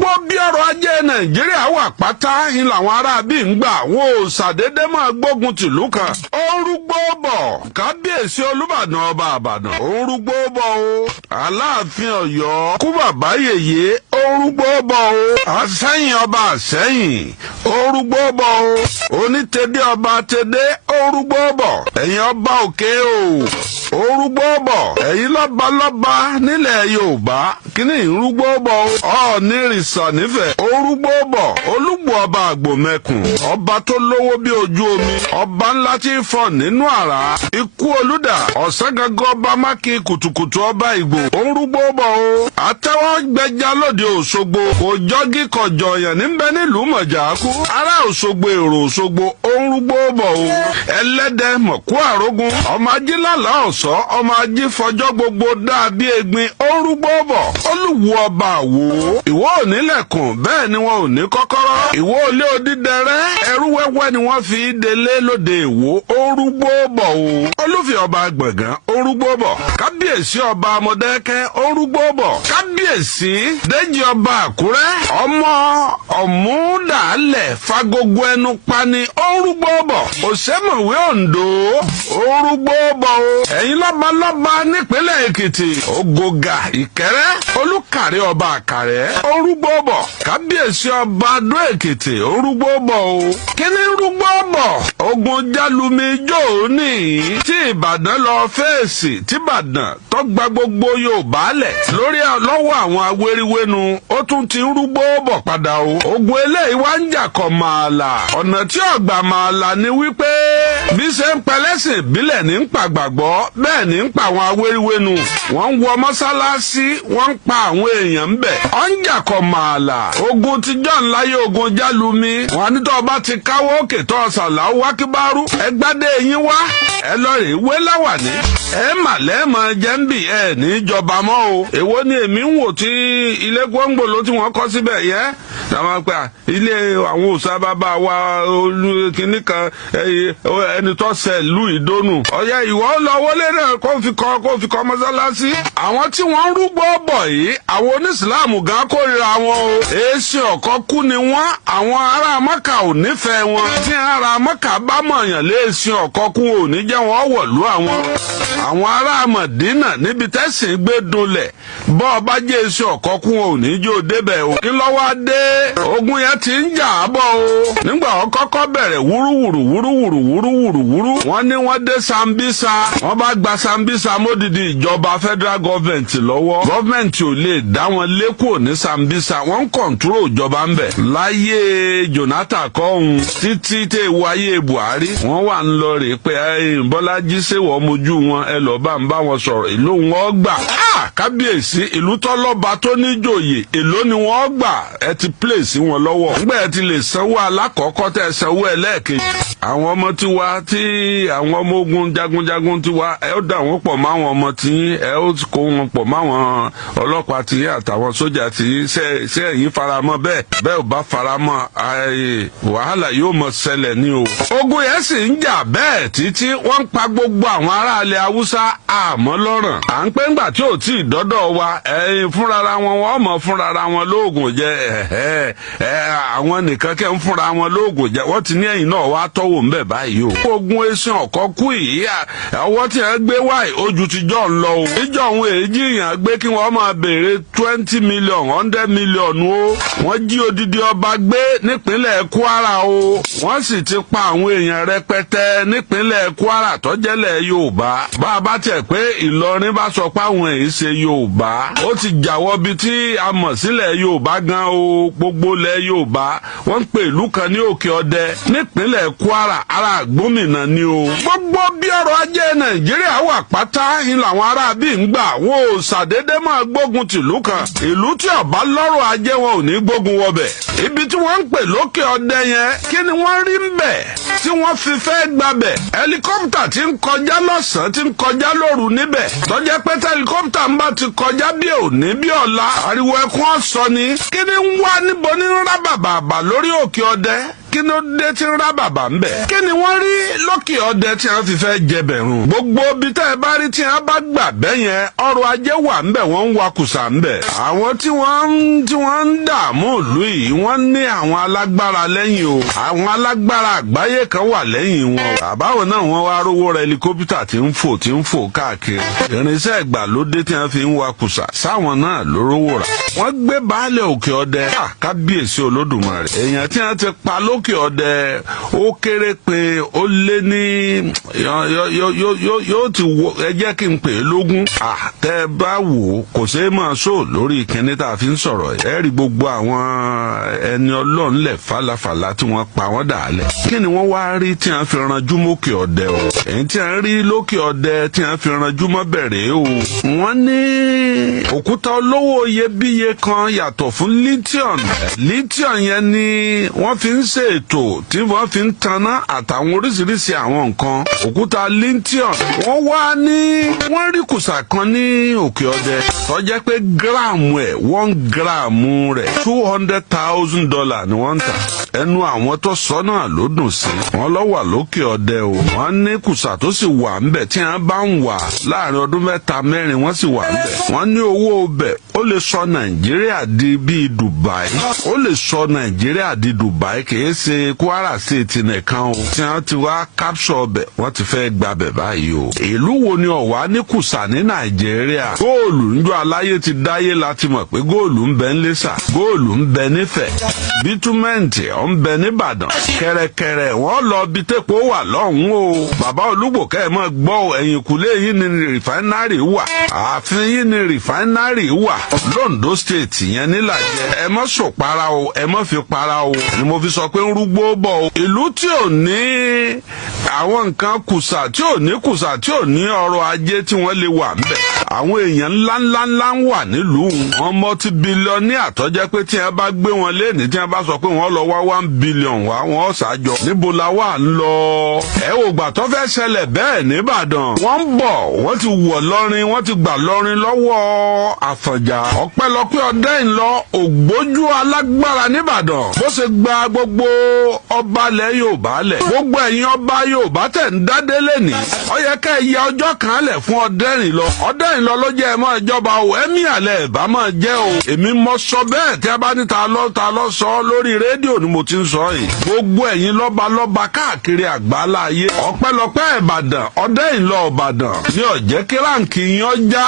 gbogbo bí ọrọ̀ ajé nàìjíríà wà pátá ń làwọn ará bí ń gbà wọn ò ṣàdédé máa gbógun tìlú kan. ó ń rúgbó bọ̀ kábíyèsí olúbàdàn ọba àbàdàn ó ń rúgbó bọ̀ o. aláàfin ọ̀yọ́ kú bàbá yèyé ó ń rúgbó bọ̀ o. àsẹ́yìn ọba àsẹ́yìn ó ń rúgbó bọ̀ o. onítẹ̀dé ọba tẹ̀dé ó ń rúgbó bọ̀. ẹ̀yin ọba òkè o ó ń rúgbó bọ̀. ẹ̀yin lọ́balọ́ba nílẹ̀ yorùbá kíní ń rúgbó bọ̀ o. ọ̀ọ́nì rìsà nífẹ̀ẹ́ ó ń rúgbó bọ̀. olúgbò ọba àgbòmẹ̀kùn ọba tó lówó bí ojú omi ọba ńlá tí ń fọ nínú àrá ikú olúdà ọ̀sán gangan ọba mákì kùtùkùtù ọba ìgbò ó ń rúgbó bọ̀ o. àtẹwọ́ gbẹja lóde òṣogbo òjọ́gí kọjọ yẹn níbẹ̀ nílùú mọ̀jákú ará òṣogbo èrò òṣogbo ó ń rúgbó bọ̀ o. ẹlẹ́dẹ̀ mọ̀kú àrógún ọmọ ajílàlá ọ̀sọ́ ọmọ ají fọjọ́ gbogbo dàbí egbin ó ń rúgbó bọ̀. olúwo ọba àwò ìwọ ò nílẹ̀kùn bẹ́ẹ̀ ni wọn ò ní kọ́kọ́rọ́ ìwọ ilé odídẹrẹ́ ẹrú wẹ́wẹ́ ni wọ́n fi délé lóde ìwò ó ń rúgbó bọ̀ o. olúfi ọba gbọ̀ngàn ó ń rúgbó bọ̀. kábíyèsí ọba amọ̀dẹ́kẹ́ ó ń rúgbó bọ̀. kábíyèsí déjì ọba àkúrẹ́ ọmọ ọ̀múdàálẹ̀ fagogo ẹnu pani ó ń rúgbó bọ̀. òṣèmọ̀wé oǹdó ó ń rúgbó bọ̀ o. ẹ̀yin lọ́balọ́ba nípínlẹ̀ èkìtì ògògà ìkẹrẹ́ olùkàrẹ́ ọba àkàrẹ́ ó ń rúgbó bọ̀. kábíyèsí ọba adó èkìtì ó ń rúgbó bọ̀ o. kíní rúgbó bọ̀ ogun jálumi jóòní tí ìbàdàn lọ fèsì tí ìbàdàn tó gba gbogbo yorùbá lẹ̀ lórí lọ́wọ́ àwọn awériwénu ó tún ti ń rúgbó bọ̀ padà o. ogun eléyìí wá ń jà kọ mààlà ọ̀nà tí ọ̀gbà mààlà ni wípé bí ṣe ń pẹlẹ́sìn ìbílẹ̀ ní ń pàgbàgbọ́ bẹ́ẹ̀ ní ń pa àwọn awériwénu wọ́n ń wọ mọ́sálásí wọ́n ń pa àwọn èèyàn ń bẹ̀ ọ́ ń jà kọ mààlà. ogun tíjọ́ ńlá yóò ogun jálumi wọn ní tó ọba ti káwọ́ òkè tó ọ̀sàlà wákìbárú ẹgbádé yín wá ẹ lọ rè wé láwàní ẹ mà lẹ́ẹ̀mọ jẹ́ńbì ẹ níjọba mọ́ o. èwo ni èmi ń wò tí ilé gbòǹgbò ló tí wọ́n kọ́ síbẹ̀ yẹn àwọn pé ilé àwọn òòṣà bàbá wa kìnnì kan ẹni tó ṣe ìlú ìdónù ọ̀yá ìwọ lọ wọlé náà kó fi kọ́ mọ́sálásí. àwọn tí wọ́n ń rúgbó bọ̀ yìí àwọn onísìláàmù gan kórìíra wọn o. èsì ọ̀kọ́ kú ni wọ́n àwọn ará mọ́kà ò nífẹ̀ẹ́ wọn. tí ará mọ́kà bá mọ̀yàn léèsì ọ̀kọ́ kú ò ní jẹ́ wọn wọ̀lú àwọn. àwọn ará mọ̀dínà níbi tẹ́sìn gbé dunlẹ̀ bọ́ ọba jẹ́ èsì ọ̀kọ́ kú ò ní jó débẹ̀ o. kí lọ́wọ́ dé ogun yẹn ti ń jà á bọ̀ o. nígbà wọn kọ́kọ́ bẹ̀rẹ̀ wúrúwúrú wọ́n ní wọ́n dé Sambisa wọ́n bá gba Sambisa módìdí ìjọba federal government lọ́wọ́ gọ́ọ̀mẹ̀ntì ò lè dá wọn lékòó ní Sambisa wọ́n ń kọ̀ǹtúrò ìjọba ń bẹ̀. láyé Jonathan kọ́hún títí tẹ̀ wáyé Buhari wọ́n wà ń lọ rè pé Bọ́lájí ṣèwọ́ mojú wọn ẹ lọ́ọ́ bá ń bá wọn sọ̀rọ̀ ìlú wọn gbà. kábíyèsí ìlú tọ́lọ́ba tó níjòyè èló ni wọ́n gbà ẹ ti pílèsì wọn lọ́wọ́. nígbà ẹ ti lè sanwó alákọ̀ọ́kọ́ tẹ sanwó ẹlẹ́ẹ̀kejì. àwọn ọmọ tiwa tí àwọn ọmọ ogun jagunjagun tiwa ẹ ó dà wọ́n pọ̀ mọ́ àwọn ọmọ tí ẹ ó kó wọn pọ̀ mọ́ àwọn ọlọ́pàá tí àtàwọn sójà tí ṣe ẹ̀yin faramọ́ bẹ́ẹ̀ ò bá faramọ́ wàhálà yóò mọ̀ ṣẹlẹ̀ ní o. ogun yẹn sì ń jà bẹ́ẹ̀ títí wọ́n ń pa gbogbo àwọn aráàlẹ̀ haúsá àmọ́ lọ́rùn. à ń pẹ́ ńgbà tí ò tí ì dọ́dọ̀ wa fúnrara wọn wọ́n mọ̀ fúnrara wọn lóògùn jẹ àwọn nìkan kẹ́ ń fúnra wọn lóògùn jẹ wọ́n ti ní ẹ̀yìn náà wá tọ́wọ́ ńbẹ̀ báyìí o. ogun esin ọ̀kọ́ kú yìí ọwọ́ tí ẹ gbé wáyé ojú ti jọ ń lọ o. ìjọ òun èjì yàn gbé kí wọ́n máa béèrè 20 million 100 million o. wọ́n jí odidi ọba gbé nípínlẹ̀ Kwara o. wọ́n sì ti pa àwọn èèyàn rẹpẹtẹ nípínlẹ̀ Kwara tọ́jẹ́lẹ̀ Yorùbá. bá a bá tẹ̀ pé Ìlọrin bá sọ pé àwọn èyí ṣe Yorùbá ó ti jàwọ́ bí tí a mọ̀ sílẹ̀ Yorùbá gan o. gbogbo lẹ̀ Yorùbá wọ́n ń pè ìlú kan ní Òkè Ọdẹ nípínlẹ̀ Kwara ara gómìnà ni o. gbogbo bí ọrọ̀ ajé Nàìjíríà wà pátá ń làwọn ará bí ń gbà wọn ò ṣàdédé máa gbógun tìlú kan. ìlú tí ọba lọ́rọ̀ ajé wọn ò ní gbógun wọbẹ̀. ibi tí wọ́n ń pè lókè Ọdẹ yẹn kí ni wọ́n rí ń bẹ̀ tí wọ́n fi fẹ́ gbabẹ̀. ẹlikọ́pítà ti ń kọjá lọ́sàn-án ti ń kọjá lóru níbẹ̀. tọ́jà pé tẹlikọ́pítà ń bá ti kọjá bí òní bí ọ̀la ariwo ẹkún ọ̀sọ́ ni. kí ni ń wá níbo ní rábàbàbà lórí Òkè Ọdẹ kí ló dé tí ń rá bàbà ń bẹ̀. kí ni wọ́n rí lókè ọdẹ tí wọ́n fi fẹ́ jẹbẹ̀rún. gbogbo ibi tẹ́ ẹ bá rí tí wọ́n bá gbà bẹ́yẹn ọrọ̀ ajé wà ń bẹ̀ wọ́n ń wakùsà ń bẹ̀. àwọn tí wọ́n ń dààmú ìlú yìí wọ́n ní àwọn alágbára lẹ́yìn o. àwọn alágbára àgbáyé kan wà lẹ́yìn wọn. àbáwọn náà wọ́n wá rówó ra helicopter tí ń fò káàkiri. irinṣẹ́ ìgbàlódé tí wọ́n fi ń wakùsà sáwọn náà ló rówó rà. wọ́n gbé baálẹ̀ òkè ọdẹ kábíyèsí olódùmarè. èèyàn tí wọ́n ti pa lókè ọdẹ ó kéré pé ó lé ní yóò ti wọ ẹ jẹ́ kí n pè é lógún. tẹ́ ẹ bá wò ó kò ṣeé máa sọ lórí ìkíní tá a fi ń sọ̀rọ̀ ẹ rí gbogbo àwọn ẹni ọlọ́run lẹ̀ falafala tí wọ́n pa wọ́n dàálẹ̀. kí ni wọ́n wá rí tí wọ́n fi ranjú mókè ọdẹ o. èyí tí wọ́n rí lókè ọdẹ tí wọ́n fi ranjú mọ́ bẹ̀rẹ̀ o. wọ́n ní òkúta olówó iyebíye kan yàtọ̀ fún lithium. lithium yẹn ni wọ́n fi ń ṣe ètò tí wọ́n fi ń taná àtàwọn oríṣiríṣi àwọn nǹkan. òkúta lithium wọ́n wá ní wọ́n rí kùsà kan ní òkè ọdẹ tó jẹ́ pé gíráàmù ẹ̀ 1 gíráàmù rẹ̀ $200,000 ni wọ́n ń tà. ẹnu àwọn tó sọ náà ló dùn sí. wọ́n lọ wà lókè ọdẹ o. wọ́n ní kùsà tó sì wà ńbẹ̀ tí wọ́n bá ń wà láàrin ọdún 3-4 wọ́n sì wà ńbẹ̀. wọ́n ní owó bẹ̀ ó lè sọ nàìjíríà di bíi Dubai. ó lè sọ nàìjíríà di Dubai kìí ṣe Kwara State nìkan o. tí wọ́n ti wá capture ọbẹ̀ wọ́n ti fẹ́ gbabẹ̀ báyìí o. ìlú wo ni ọ̀wá ní kùsà ní nàìjíríà. góòlù ńjọ́ aláyé ti dáyé láti mọ̀ pé góòlù ń bẹ ńlẹ́sà góòlù ń bẹ nífẹ̀ bítúmẹ̀ǹtì ọ̀ ń bẹ níbàdàn. kẹ̀rẹ̀kẹ̀rẹ̀ wọ́n lọ bí tẹ́pọ̀ wà lọ́hùn o. bàbá olúgbò kẹ́ ẹ̀ mọ́ gbọ́ ẹ̀yìn kùlé yìí ni rìfáínárì wà. ààfin yìí ni rìfáínárì wà. Londo State yẹn nílàjẹ. ẹ mọ́ sòpara o ẹ mọ́ fi para o. ni mo fi sọ pé ń rúgbó bọ̀ o. ìlú tí ò ní àwọn nǹkan kùsà tí ò ní ọrọ̀ ajé tí wọ́n lè wà ńbẹ̀. àwọn èèyàn ńláńláńlá ń wà nílùú wọn multi-billionaire àtọ́jẹ́ pé tí wọ́n bá gbé wọn léèní tí wọ́n bá sọ pé wọ́n lọ wá 1 billion wá wọ́n ṣàjọ. níbo la wà ń lọ. ẹ wò gbà tó fẹ́ ṣẹlẹ̀ bẹ́ẹ̀ nìbàdàn. wọ́n ń bọ̀ wọ́n ti wọ̀ lọ́rin wọ́n ti gbà lọ́rin lọ́wọ́ àfọ̀njá. ọpẹ́lọpẹ́ ọdẹ ńlọ ògbójú alágbára nìbàdàn. bó ṣe gba gbogbo ọba lẹ̀ Yorùbá lẹ̀. gbogbo ẹ̀yin ọba Yorùbá tẹ̀ ń dádé lẹ́nìí. ó yẹ ká ẹ yẹ ọjọ́ kan lẹ̀ fún Ọdẹ́rìnlọ. Ọdẹ́rìnlọ ló jẹ́ ẹ máa jọba o ẹ̀mí àlẹ́ ẹ̀bá máa jẹ́ o. èmi mọ sọ bẹ́ẹ̀ tí a bá ní ta lọ sọ lórí rédíò ni mo ti ń sọ yìí. gbogbo ẹ̀yin lọ́ba káàkiri àgbáláyé. ọpẹ́lọpẹ́ Ìbàdàn Ọdẹ́rìnlọ Ìbàdàn ní ọ̀jẹ́ kíráǹkì yín ọjà.